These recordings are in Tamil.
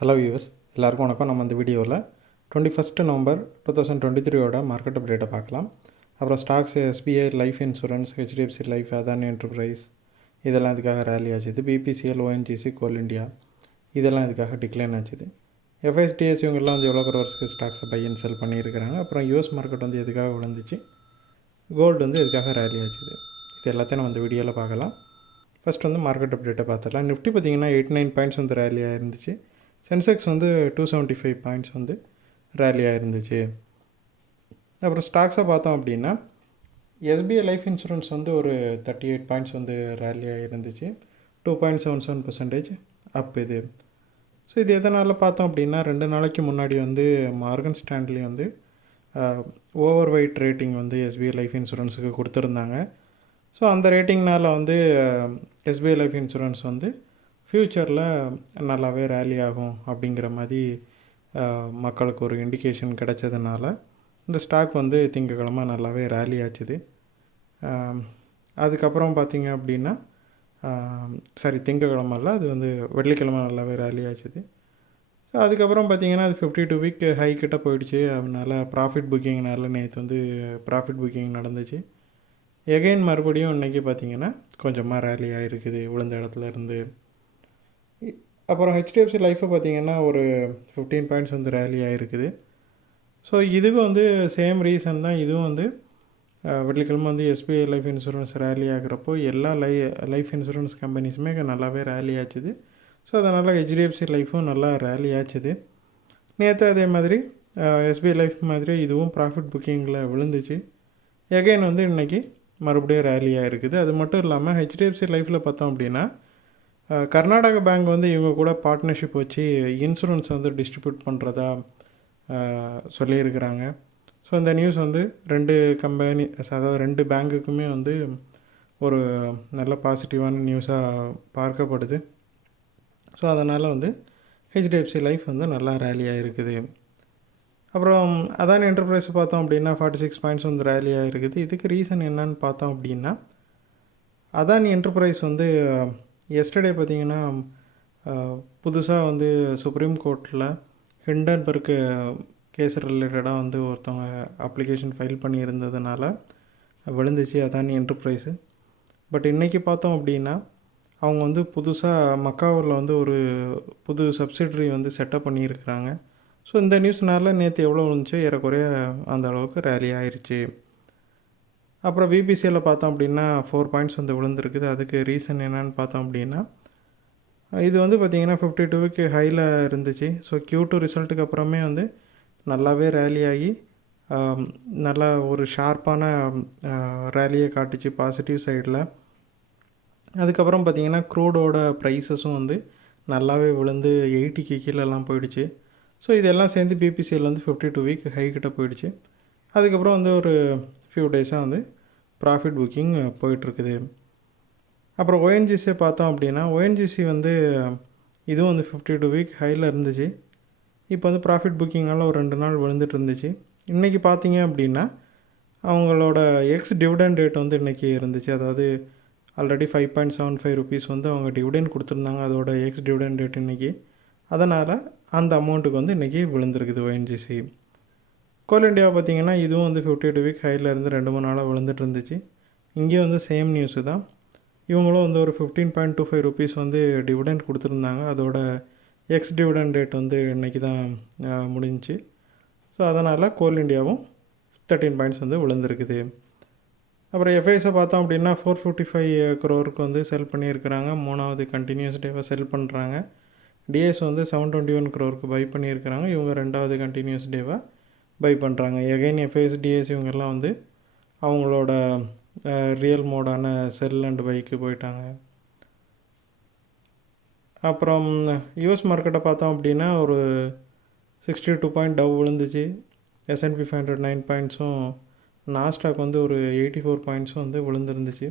ஹலோ வியூவர்ஸ், எல்லாருக்கும் வணக்கம். நம்ம இந்த வீடியோவில் 21 நவம்பர் 2023 மார்க்கெட் அப்டேட்டை பார்க்கலாம். அப்புறம் stocks, SBI life insurance, HDFC life, Adani enterprise இதெல்லாம் இதுக்காக ரேலி ஆச்சுது. பிபிசிஎல், ஓஎன்ஜிசி, கோல் இண்டியா இதெல்லாம் இதுக்காக டிக்ளைன் ஆச்சுது. எஃப்எஸ்டிஎஸ் இவங்கெல்லாம் வந்து எவ்வளோ க்ரோர்ஸ்க்கு ஸ்டாக்ஸை பை அண்ட் செல் பண்ணியிருக்கிறாங்க. அப்புறம் யூஎஸ் மார்க்கெட் வந்து எதுக்காக விழுந்துச்சு, கோல்டு வந்து எதுக்காக ரேலி ஆச்சுது, இது எல்லாத்தையும் நம்ம இந்த வீடியோவில் பார்க்கலாம். ஃபஸ்ட் வந்து மார்க்கெட் அப்டேட்டை பார்த்துடலாம். நிஃப்டி பார்த்திங்கன்னா 89 பாயிண்ட்ஸ் வந்து ரேலியாக இருந்துச்சு. சென்செக்ஸ் வந்து 275 பாயிண்ட்ஸ் வந்து ரேலியாக இருந்துச்சு. அப்புறம் ஸ்டாக்ஸை பார்த்தோம் அப்படின்னா எஸ்பிஐ லைஃப் இன்சூரன்ஸ் வந்து ஒரு 38 பாயிண்ட்ஸ் வந்து ரேலியாக இருந்துச்சு. 2.77% அப் இது. ஸோ இது எதனால் பார்த்தோம் அப்படின்னா 2 நாளைக்கு முன்னாடி வந்து மார்கன் ஸ்டான்லி வந்து ஓவர் வெயிட் ரேட்டிங் வந்து எஸ்பிஐ லைஃப் இன்சூரன்ஸுக்கு கொடுத்துருந்தாங்க. ஸோ அந்த ரேட்டிங்னால் வந்து எஸ்பிஐ லைஃப் இன்சூரன்ஸ் வந்து ஃப்யூச்சரில் நல்லாவே ரேலி ஆகும் அப்படிங்கிற மாதிரி மக்களுக்கு ஒரு இண்டிகேஷன் கிடைச்சதுனால இந்த ஸ்டாக் வந்து திங்கக்கிழமை நல்லாவே ரேலி ஆச்சுது. அதுக்கப்புறம் பார்த்திங்க அப்படின்னா திங்கக்கிழமைல அது வந்து வெள்ளிக்கிழமை நல்லாவே ரேலி ஆச்சுது. ஸோ அதுக்கப்புறம் பார்த்திங்கன்னா அது 52 வீக் ஹை கிட்ட போயிடுச்சு. அதனால் ப்ராஃபிட் புக்கிங்னால நேற்று வந்து ப்ராஃபிட் புக்கிங் நடந்துச்சு. எகைன் மறுபடியும் இன்றைக்கி பார்த்திங்கன்னா கொஞ்சமாக ரேலி ஆகிருக்குது விழுந்த இடத்துல இருந்து. அப்புறம் ஹெச்டிஎஃப்சி லைஃப்பை பார்த்திங்கன்னா ஒரு 15 பாயிண்ட்ஸ் வந்து ரேலி ஆகிருக்குது. ஸோ இதுவும் வந்து சேம் ரீசன் தான். இதுவும் வந்து வெள்ளிக்கிழமை வந்து எஸ்பிஐ லைஃப் இன்சூரன்ஸ் ரேலி ஆகிறப்போ எல்லா லைஃப் இன்சூரன்ஸ் கம்பெனிஸுமே நல்லாவே ரேலி ஆச்சுது. ஸோ அதனால் ஹெச்டிஎஃப்சி லைஃப்பும் நல்லா ரேலி ஆச்சுது. நேற்று அதே மாதிரி எஸ்பிஐ லைஃப் மாதிரி இதுவும் ப்ராஃபிட் புக்கிங்கில் விழுந்துச்சு. எகைன் வந்து இன்றைக்கி மறுபடியும் ரேலி ஆகிருக்குது. அது மட்டும் இல்லாமல் ஹெச்டிஎஃப்சி லைஃப்பில் பார்த்தோம் அப்படின்னா கர்நாடகா பேங்க் வந்து இவங்க கூட பார்ட்னர்ஷிப் வச்சு இன்சூரன்ஸ் வந்து டிஸ்ட்ரிபியூட் பண்ணுறதா சொல்லியிருக்கிறாங்க. ஸோ இந்த நியூஸ் வந்து 2 கம்பெனி, அதாவது 2 பேங்க்குக்குமே வந்து ஒரு நல்ல பாசிட்டிவான நியூஸாக பார்க்கப்படுது. ஸோ அதனால் வந்து ஹெச்டிஎஃப்சி லைஃப் வந்து நல்லா ரேலியாக இருக்குது. அப்புறம் அதானி என்டர்பிரைஸ் பார்த்தோம் அப்படின்னா 46 பாயிண்ட்ஸ் வந்து ரேலியாக இருக்குது. இதுக்கு ரீசன் என்னன்னு பார்த்தோம் அப்படின்னா அதானி என்டர்பிரைஸ் வந்து எஸ்டர்டே பார்த்திங்கன்னா புதுசாக வந்து சுப்ரீம் கோர்ட்டில் ஹிண்டன்பர்க் கேஸ் ரிலேட்டடாக வந்து ஒருத்தவங்க அப்ளிகேஷன் ஃபைல் பண்ணியிருந்ததுனால விழுந்துச்சு அதானி என்டர்பிரைஸு. பட் இன்றைக்கி பார்த்தோம் அப்படின்னா அவங்க வந்து புதுசாக மக்காவூரில் வந்து ஒரு புது சப்சிடரி வந்து செட்டப் பண்ணியிருக்கிறாங்க. ஸோ இந்த நியூஸ்னால நேற்று எவ்வளோ விழுந்துச்சோ ஏறக்குறைய அந்த அளவுக்கு ரேலி ஆயிடுச்சு. அப்புறம் பிபிசியில் பார்த்தோம் அப்படின்னா 4 பாயிண்ட்ஸ் வந்து விழுந்துருக்குது. அதுக்கு ரீசன் என்னன்னு பார்த்தோம் அப்படின்னா இது வந்து பார்த்திங்கன்னா 52 வீக் ஹையில் இருந்துச்சு. ஸோ Q2 ரிசல்ட்டுக்கு அப்புறமே வந்து நல்லாவே ரேலி ஆகி நல்லா ஒரு ஷார்ப்பான ரேலியை காட்டுச்சு பாசிட்டிவ் சைடில். அதுக்கப்புறம் பார்த்திங்கன்னா க்ரூடோட ப்ரைஸஸும் வந்து நல்லாவே விழுந்து 80க்கு கீழெல்லாம் போயிடுச்சு. ஸோ இதெல்லாம் சேர்ந்து பிபிசியில் வந்து 52 வீக் ஹை கிட்ட போயிடுச்சு. அதுக்கப்புறம் வந்து ஒரு ஃபியூ டேஸாக வந்து ப்ராஃபிட் புக்கிங் போயிட்டுருக்குது. அப்புறம் ஓஎன்ஜிசியை பார்த்தோம் அப்படின்னா ஓஎன்ஜிசி வந்து இதுவும் வந்து 52 வீக் ஹையில் இருந்துச்சு. இப்போ வந்து ப்ராஃபிட் புக்கிங்கால் ஒரு 2 நாள் விழுந்துட்டு இருந்துச்சு. இன்றைக்கி பார்த்தீங்க அப்படின்னா அவங்களோட எக்ஸ் டிவிடெண்ட் ரேட் வந்து இன்றைக்கி இருந்துச்சு. அதாவது ஆல்ரெடி 5.75 ருபீஸ் வந்து அவங்க டிவிடெண்ட் கொடுத்துருந்தாங்க. அதோட எக்ஸ் டிவிடெண்ட் ரேட் இன்றைக்கி, அதனால் அந்த அமௌண்ட்டுக்கு வந்து இன்றைக்கி விழுந்துருக்குது ஓஎன்ஜிசி. கோல் இண்டியா பார்த்திங்கன்னா இதுவும் வந்து 52 வீக் ஹையில் இருந்து 2-3 நாளாக விழுந்துட்டு இருந்துச்சு. இங்கேயும் வந்து சேம் நியூஸு தான். இவங்களும் வந்து ஒரு 15.25 ருபீஸ் வந்து டிவிடெண்ட் கொடுத்துருந்தாங்க. அதோட எக்ஸ் டிவிடெண்ட் ரேட் வந்து இன்றைக்கி தான் முடிஞ்சிச்சு. ஸோ அதனால் கோல் இண்டியாவும் 13 பாயிண்ட்ஸ் வந்து விழுந்துருக்குது. அப்புறம் எஃப்ஐஸை பார்த்தோம் அப்படின்னா 455 crore வந்து செல் பண்ணியிருக்கிறாங்க. 3வது கண்டினியூஸ் டேவாக செல் பண்ணுறாங்க. டிஎஸ் வந்து 721 crore பை பண்ணியிருக்கிறாங்க. இவங்க 2வது கண்டினியூஸ் டேவாக பை பண்ணுறாங்க. எகைன் எஃப்ஐஎஸ், டிஎஸ் இவங்கெல்லாம் வந்து அவங்களோட ரியல் மோடான செல் அண்ட் பைக்கு போயிட்டாங்க. அப்புறம் யூஎஸ் மார்க்கெட்டை பார்த்தோம் அப்படின்னா ஒரு 62 பாயிண்ட் டவ் விழுந்துச்சு. S&P 500 9 பாயிண்ட்ஸும், நாஸ்டாக் வந்து ஒரு 84 பாயிண்ட்ஸும் வந்து விழுந்துருந்துச்சு.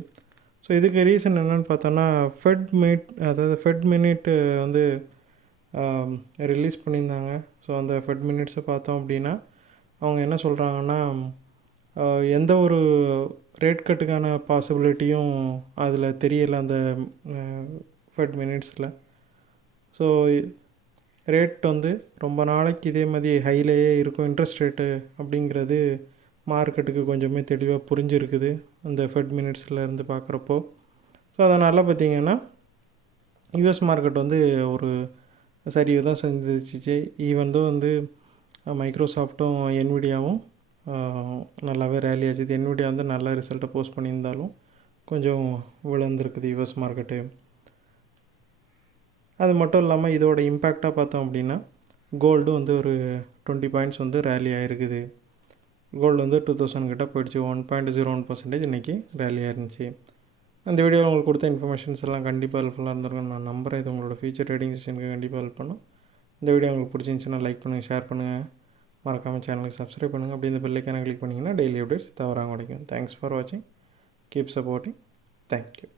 ஸோ இதுக்கு ரீசன் என்னென்னு பார்த்தோன்னா ஃபெட் மினிட் வந்து ரிலீஸ் பண்ணியிருந்தாங்க. ஸோ அந்த ஃபெட் மினிட்ஸை பார்த்தோம் அப்படின்னா அவங்க என்ன சொல்கிறாங்கன்னா எந்த ஒரு ரேட் கட்டுக்கான பாசிபிலிட்டியும் அதில் தெரியலை அந்த ஃபெட் மினிட்ஸில். ஸோ ரேட் வந்து ரொம்ப நாளைக்கு இதே மாதிரி ஹைலேயே இருக்கும் இன்ட்ரெஸ்ட் ரேட்டு அப்படிங்கிறது மார்க்கெட்டுக்கு கொஞ்சமே தெளிவாக புரிஞ்சிருக்குது அந்த ஃபெட் மினிட்ஸில் இருந்து பார்க்குறப்போ. ஸோ அதனால் பார்த்திங்கன்னா யூஎஸ் மார்க்கெட் வந்து ஒரு சரிவு தான் செஞ்சிச்சு. ஈவன் தான் வந்து மைக்ரோசாஃப்ட்டும் என்விடியாவும் நல்லாவே ரேலி ஆச்சு. என்விடியா வந்து நல்ல ரிசல்ட்டை போஸ்ட் பண்ணியிருந்தாலும் கொஞ்சம் விழுந்திருக்குது யூஎஸ் மார்க்கெட்டு. அது மட்டும் இல்லாமல் இதோட இம்பேக்டாக பார்த்தோம் அப்படின்னா கோல்டு வந்து ஒரு 20 பாயிண்ட்ஸ் வந்து ரேலி ஆகிருக்குது. கோல்டு வந்து 2000 கிட்ட போயிடுச்சு. 1.01% இன்றைக்கி ரேலி ஆயிருந்துச்சு. அந்த வீடியோவில் உங்களுக்கு கொடுத்த இன்ஃபர்மேஷன்ஸ் எல்லாம் கண்டிப்பாக ஹெல்ப்ஃபுல்லாக இருந்திருக்குன்னு நான் நம்புகிறேன். இது உங்களோட ஃபியூச்சர் ட்ரேடிங் செஷனுக்கு கண்டிப்பாக ஹெல்ப் பண்ணும். இந்த வீடியோ உங்களுக்கு பிடிச்சிருந்துச்சுன்னா லைக் பண்ணுங்கள், ஷேர் பண்ணுங்கள், மறக்காமல் சேனலுக்கு சப்ஸ்கிரைப் பண்ணுங்கள். அப்படி இந்த பெல் ஐக்கானை கிளிக் பண்ணிங்கன்னா டெய்லி அப்டேட்ஸ் தவறாக கிடைக்கும். தேங்க்ஸ் ஃபார் வாட்சிங். Keep supporting. தேங்க்யூ.